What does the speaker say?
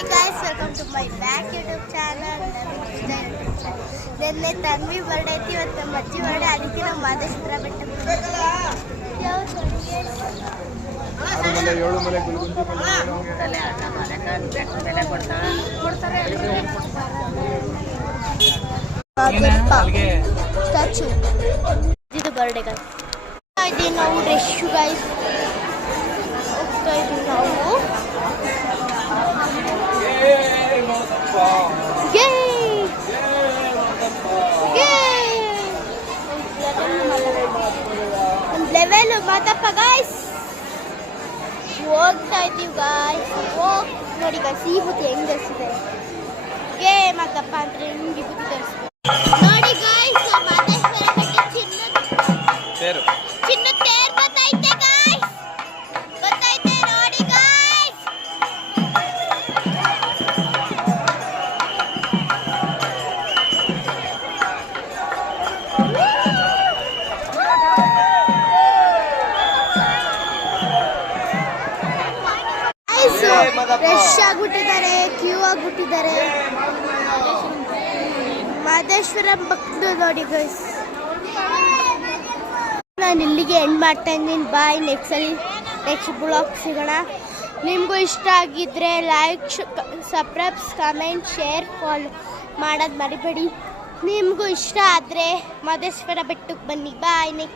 Hi guys, welcome to my back YouTube channel. ನಿನ್ನೆ Tanvi birthday ಐತಿ, ಇವತ್ತು ನಮ್ಮ ಅಜ್ಜಿ ಬರ್ಡೇ. ಅದಕ್ಕೆ ನಾವು ಮಾದೇಶ್ವರ ಬೆಟ್ಟಕ್ಕೆ ಸ್ಟ್ಯಾಚು ಇದು ಬರ್ಡೇ ಗೈಸ್. ಇದೀವಿ ನಾವು ರೆಶ್ ಗೈಸ್, ಹೋಗ್ತಾ ಇದೀವಿ ನಾವು. ಲೆವೆಲ್ ಮಾತಪ್ಪ ಗಾಯ್ಸ್, ಹೋಗ್ತಾ ಇದ್ದೀವಿ ಗಾಯ್ಸ್. ನೋಡಿ ಗಾಯ್ಸ್, ಈ ಬುತ್ತಿ ಹೆಂಗ್ ಧರಿಸಿದ್ದಾರೆ. ಮಾತಪ್ಪ ಅಂದ್ರೆ ಹಿಂಗೆ ಬುತ್ತಿ ಧರಿಸ್ಬೇಕು ನೋಡಿ ಗಾಯ್ಸ್. ಮಾದೇಶ್ವರ ಬೆಟ್ಟ ಚಿನ್ನದ ತೇರು ಗೊತ್ತೈತೆ ಗಾಯ್ಸ್, ಗೊತ್ತೈತೆ ನೋಡಿ ಗಾಯ್ಸ್. ರಶ್ ಆಗ್ಬಿಟ್ಟಿದ್ದಾರೆ, ಕ್ಯೂ ಆಗ್ಬಿಟ್ಟಿದ್ದಾರೆ. ಮಾದೇಶ್ವರಂ ಭಕ್ತರು ನೋಡಿ ಗೈಸ್. ನಾನು ಇಲ್ಲಿಗೆ ಎಂಡ್ ಮಾಡ್ತಾ ಇದ್ದೀನಿ. ಬಾಯ್, ನೆಕ್ಸ್ಟ್ ಬ್ಲಾಗ್ ಸಿಗೋಣ. ನಿಮಗೂ ಇಷ್ಟ ಆಗಿದ್ರೆ like, subscribe, comment, share, follow ಮಾಡೋದು ಮರಿಬೇಡಿ. ನಿಮಗೂ ಇಷ್ಟ ಆದರೆ ಮಾದೇಶ್ವರ ಬೆಟ್ಟಕ್ಕೆ ಬನ್ನಿ. ಬಾಯ್.